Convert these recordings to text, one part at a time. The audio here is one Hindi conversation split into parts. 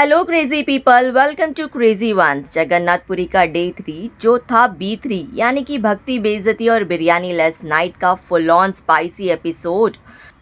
Hello crazy people, welcome to crazy ones. Jagannathpuri का डे 3 जो था B3 यानी कि भक्ति बेइज्जती और बिरयानी लेस नाइट का full on spicy episode.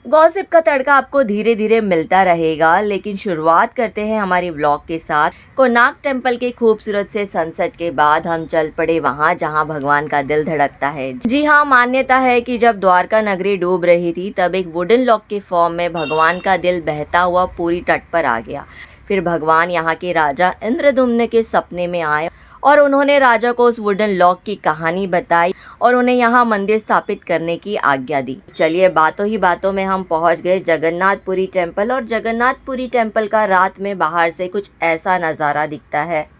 Gossip का तड़का आपको धीरे धीरे मिलता रहेगा, लेकिन शुरुआत करते हैं हमारे व्लॉग के साथ। कोणार्क टेम्पल के खूबसूरत से सनसेट के बाद हम चल पड़े वहाँ जहाँ भगवान का दिल धड़कता है। जी हाँ, मान्यता है कि जब द्वारका नगरी डूब रही थी तब एक वुडन लॉक के फॉर्म में भगवान का दिल बहता हुआ पूरी तट पर आ गया। फिर भगवान यहाँ के राजा इंद्रदुम्न के सपने में आए और उन्होंने राजा को उस वुडन लॉक की कहानी बताई और उन्हें यहाँ मंदिर स्थापित करने की आज्ञा दी। चलिए, बातों ही बातों में हम पहुँच गए जगन्नाथपुरी टेम्पल। और जगन्नाथपुरी टेम्पल का रात में बाहर से कुछ ऐसा नज़ारा दिखता है।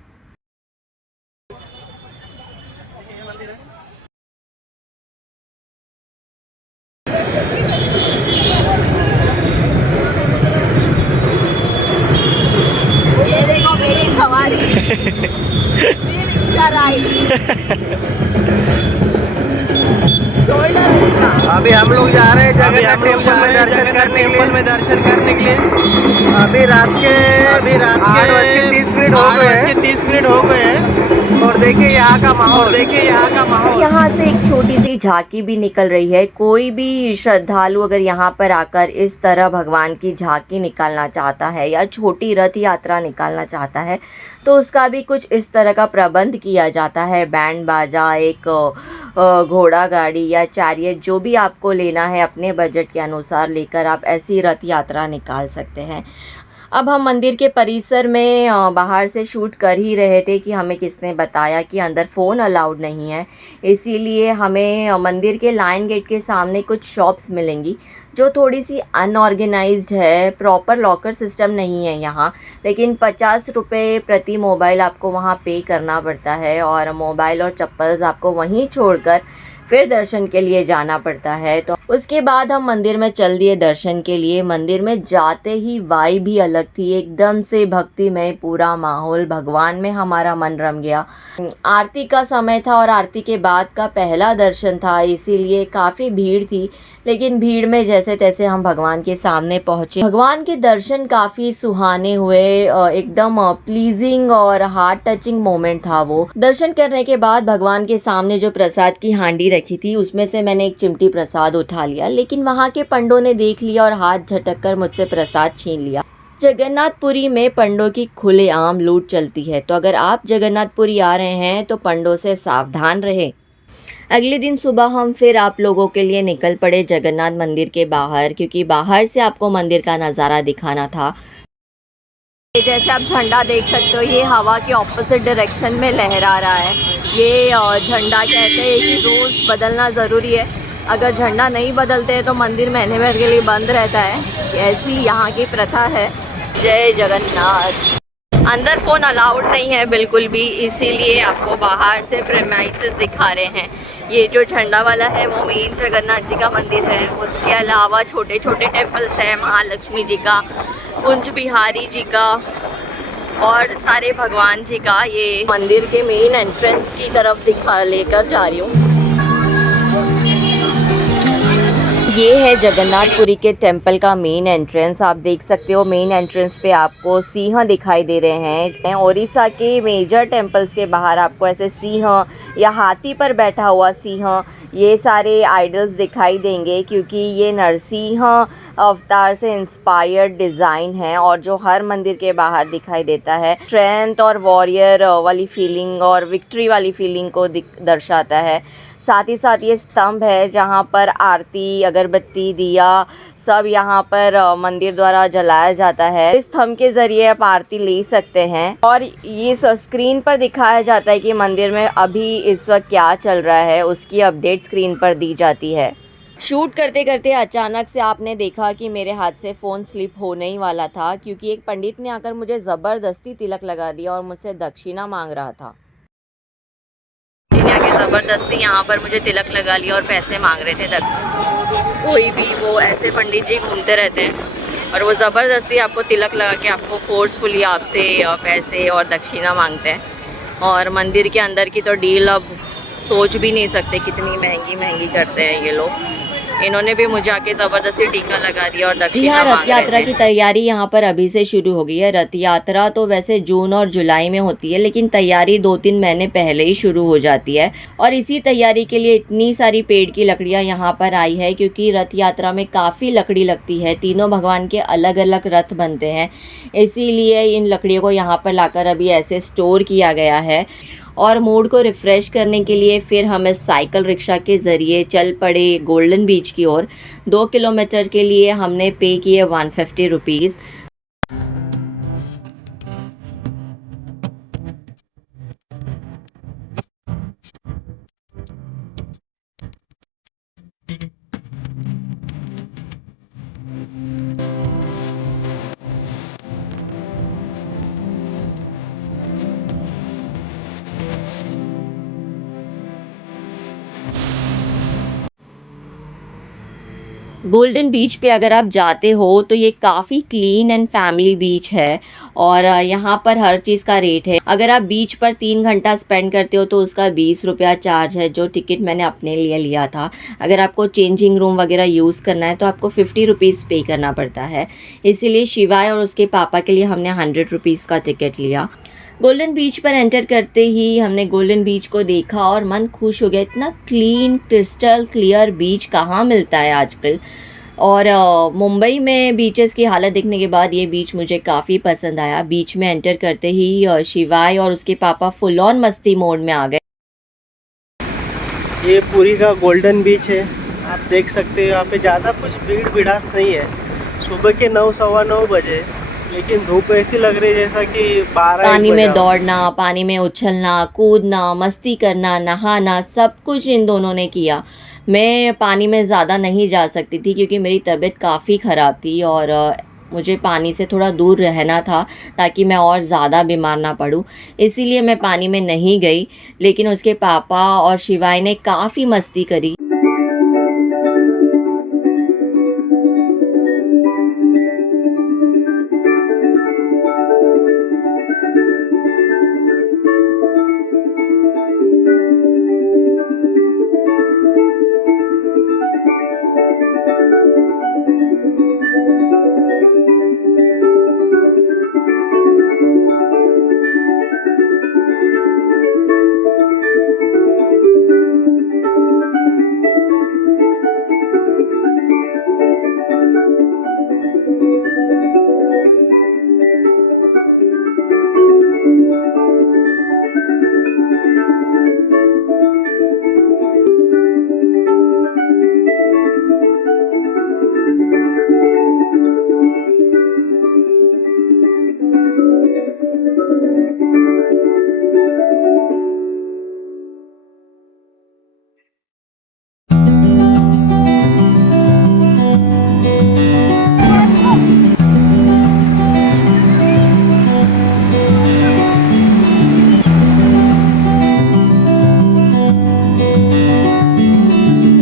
ये देखो मेरी सवारी रिक्शा राइड, शोल्डर रिक्शा। अभी हम लोग जा रहे हैं जगन्नाथ टेम्पल में दर्शन करने के लिए। अभी रात के 8:30 हो गए हैं और देखिए यहाँ का माहौल। यहाँ से एक छोटी सी झांकी भी निकल रही है। कोई भी श्रद्धालु अगर यहाँ पर आकर इस तरह भगवान की झांकी निकालना चाहता है या छोटी रथ यात्रा निकालना चाहता है तो उसका भी कुछ इस तरह का प्रबंध किया जाता है। बैंड बाजा, एक घोड़ा गाड़ी या चैरियट, जो भी आपको लेना है अपने बजट के अनुसार लेकर आप ऐसी रथ यात्रा निकाल सकते हैं। अब हम मंदिर के परिसर में बाहर से शूट कर ही रहे थे कि हमें किसने बताया कि अंदर फ़ोन अलाउड नहीं है, इसीलिए हमें मंदिर के लाइन गेट के सामने कुछ शॉप्स मिलेंगी जो थोड़ी सी अनऑर्गेनाइज्ड है। प्रॉपर लॉकर सिस्टम नहीं है यहाँ, लेकिन 50 रुपये प्रति मोबाइल आपको वहाँ पे करना पड़ता है और मोबाइल और चप्पल्स आपको वहीं छोड़कर फिर दर्शन के लिए जाना पड़ता है। तो उसके बाद हम मंदिर में चल दिए दर्शन के लिए। मंदिर में जाते ही वाइब भी अलग थी, एकदम से भक्तिमय पूरा माहौल। भगवान में हमारा मन रम गया। आरती का समय था और आरती के बाद का पहला दर्शन था, इसीलिए काफ़ी भीड़ थी, लेकिन भीड़ में जैसे तैसे हम भगवान के सामने पहुँचे। भगवान के दर्शन काफ़ी सुहाने हुए, एकदम प्लीजिंग और हार्ट टचिंग मोमेंट था वो। दर्शन करने के बाद भगवान के सामने जो प्रसाद की हांडी रखी थी उसमें से मैंने एक चिमटी प्रसाद उठा लिया, लेकिन वहाँ के पंडों ने देख लिया और हाथ झटक कर मुझसे प्रसाद छीन लिया। जगन्नाथपुरी में पंडों की खुलेआम लूट चलती है, तो अगर आप जगन्नाथपुरी आ रहे हैं तो पंडों से सावधान रहें। अगले दिन सुबह हम फिर आप लोगों के लिए निकल पड़े जगन्नाथ मंदिर के बाहर, क्योंकि बाहर से आपको मंदिर का नज़ारा दिखाना था। जैसे आप झंडा देख सकते हो, ये हवा के ऑपोजिट डायरेक्शन में लहरा रहा है। ये झंडा कहते हैं कि रोज़ बदलना ज़रूरी है। अगर झंडा नहीं बदलते हैं तो मंदिर महीने भर के लिए बंद रहता है। ऐसी यहाँ की प्रथा है। जय जगन्नाथ। अंदर फ़ोन अलाउड नहीं है बिल्कुल भी, इसीलिए आपको बाहर से प्रेमाइसेस दिखा रहे हैं। ये जो झंडा वाला है वो मेन जगन्नाथ जी का मंदिर है। उसके अलावा छोटे छोटे टेम्पल्स हैं, महालक्ष्मी जी का, कुंज बिहारी जी का और सारे भगवान जी का। ये मंदिर के मेन एंट्रेंस की तरफ लेकर जा रही हूँ। ये है जगन्नाथपुरी के टेम्पल का मेन एंट्रेंस। आप देख सकते हो मेन एंट्रेंस पे आपको सिंह दिखाई दे रहे हैं। ओडिशा के मेजर टेम्पल्स के बाहर आपको ऐसे सिंह या हाथी पर बैठा हुआ सिंह, ये सारे आइडल्स दिखाई देंगे, क्योंकि ये नरसिंह अवतार से इंस्पायर्ड डिज़ाइन है और जो हर मंदिर के बाहर दिखाई देता है स्ट्रेंथ और वॉरियर वाली फीलिंग और विक्ट्री वाली फीलिंग को दर्शाता है। साथ ही साथ ये स्तंभ है जहाँ पर आरती, अगरबत्ती, दिया सब यहाँ पर मंदिर द्वारा जलाया जाता है। इस स्तंभ के ज़रिए आप आरती ले सकते हैं और ये स्क्रीन पर दिखाया जाता है कि मंदिर में अभी इस वक्त क्या चल रहा है, उसकी अपडेट स्क्रीन पर दी जाती है। शूट करते करते अचानक से आपने देखा कि मेरे हाथ से फ़ोन स्लिप होने ही वाला था, क्योंकि एक पंडित ने आकर मुझे ज़बरदस्ती तिलक लगा दिया और मुझसे दक्षिणा मांग रहा था। ज़बरदस्ती यहाँ पर मुझे तिलक लगा लिया और पैसे मांग रहे थे। कोई भी वो ऐसे पंडित जी घूमते रहते हैं और वो ज़बरदस्ती आपको तिलक लगा के आपको फोर्सफुली आपसे पैसे और दक्षिणा मांगते हैं। और मंदिर के अंदर की तो डील अब सोच भी नहीं सकते कितनी महंगी महंगी करते हैं ये लोग। इन्होंने भी मुझे आके ज़बरदस्ती टीका लगा दिया और जी दक्षिणा हाँ, मांग रथ यात्रा रहे की थे। तैयारी यहाँ पर अभी से शुरू हो गई है। रथ यात्रा तो वैसे जून और जुलाई में होती है, लेकिन तैयारी 2-3 महीने पहले ही शुरू हो जाती है। और इसी तैयारी के लिए इतनी सारी पेड़ की लकड़ियाँ यहाँ पर आई है, क्योंकि रथ यात्रा में काफ़ी लकड़ी लगती है। तीनों भगवान के अलग-अलग रथ बनते हैं, इसीलिए इन लकड़ियों को यहाँ पर लाकर अभी ऐसे स्टोर किया गया है। और मूड को रिफ़्रेश करने के लिए फिर हम इस साइकिल रिक्शा के ज़रिए चल पड़े गोल्डन बीच की ओर। 2 किलोमीटर के लिए हमने पे किए 150 रुपीज़। गोल्डन बीच पे अगर आप जाते हो तो ये काफ़ी क्लीन एंड फैमिली बीच है, और यहाँ पर हर चीज़ का रेट है। अगर आप बीच पर 3 घंटा स्पेंड करते हो तो उसका 20 रुपया चार्ज है, जो टिकट मैंने अपने लिए लिया था। अगर आपको चेंजिंग रूम वगैरह यूज़ करना है तो आपको 50 रुपीज़ पे करना पड़ता है। इसीलिए शिवाय और उसके पापा के लिए हमने 100 रुपीज़ का टिकट लिया। गोल्डन बीच पर एंटर करते ही हमने गोल्डन बीच को देखा और मन खुश हो गया। इतना क्लीन क्रिस्टल क्लियर बीच कहाँ मिलता है आजकल। और मुंबई में बीचेस की हालत देखने के बाद ये बीच मुझे काफ़ी पसंद आया। बीच में एंटर करते ही शिवाय और उसके पापा फुल ऑन मस्ती मोड में आ गए। ये पुरी का गोल्डन बीच है, आप देख सकते हो। यहाँ पे ज़्यादा कुछ भीड़ भिड़ास नहीं है। सुबह के 9 सवा 9 बजे, लेकिन धूप ऐसी लग रही है जैसा कि 12 पानी में दौड़ना, पानी में उछलना, कूदना, मस्ती करना, नहाना, सब कुछ इन दोनों ने किया। मैं पानी में ज़्यादा नहीं जा सकती थी क्योंकि मेरी तबीयत काफ़ी ख़राब थी, और मुझे पानी से थोड़ा दूर रहना था ताकि मैं और ज़्यादा बीमार ना पड़ूं। इसीलिए मैं पानी में नहीं गई, लेकिन उसके पापा और शिवाय ने काफ़ी मस्ती करी।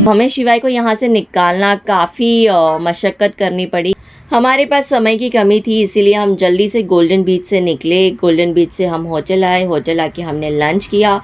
हमें शिवाय को यहाँ से निकालना काफ़ी मशक्क़त करनी पड़ी। हमारे पास समय की कमी थी, इसीलिए हम जल्दी से गोल्डन बीच से निकले। गोल्डन बीच से हम होटल आए। होटल आके हमने लंच किया।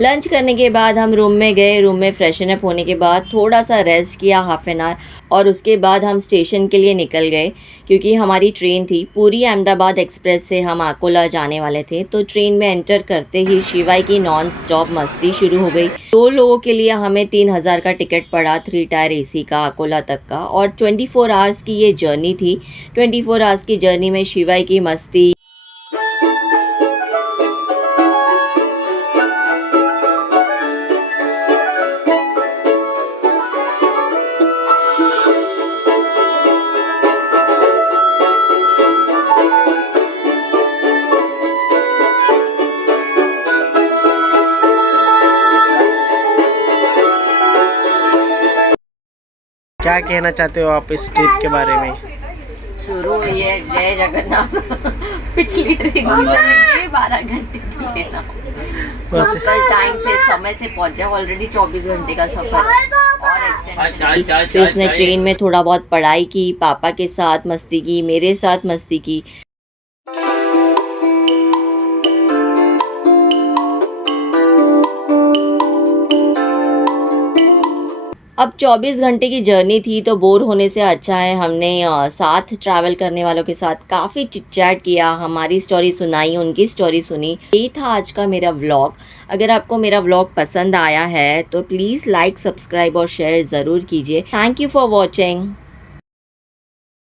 लंच करने के बाद हम रूम में गए। रूम में फ्रेशन अप होने के बाद थोड़ा सा रेस्ट किया, हाफ एन आवर, और उसके बाद हम स्टेशन के लिए निकल गए क्योंकि हमारी ट्रेन थी। पूरी अहमदाबाद एक्सप्रेस से हम अकोला जाने वाले थे। तो ट्रेन में एंटर करते ही शिवाय की नॉन स्टॉप मस्ती शुरू हो गई। 2 लोगों के लिए हमें 3000 का टिकट पड़ा, 3 टायर AC का, अकोला तक का। और 24 आवर्स की ये जर्नी थी। 24 आवर्स की जर्नी में शिवाय की मस्ती, क्या कहना चाहते हो आप इस ट्रिप के बारे में? शुरू हुई है जय जगन्नाथ। पिछली ट्रेन 12 घंटे की लेना, कल टाइम से समय से पहुंचा। ऑलरेडी 24 घंटे का सफर और एक्सटेंड। फिर उसने ट्रेन में थोड़ा बहुत पढ़ाई की, पापा के साथ मस्ती की, मेरे साथ मस्ती की। अब 24 घंटे की जर्नी थी तो बोर होने से अच्छा है हमने साथ ट्रैवल करने वालों के साथ काफ़ी चिट-चैट किया, हमारी स्टोरी सुनाई, उनकी स्टोरी सुनी। यही था आज का मेरा व्लॉग। अगर आपको मेरा व्लॉग पसंद आया है तो प्लीज़ लाइक, सब्सक्राइब और शेयर ज़रूर कीजिए। Thank you for watching.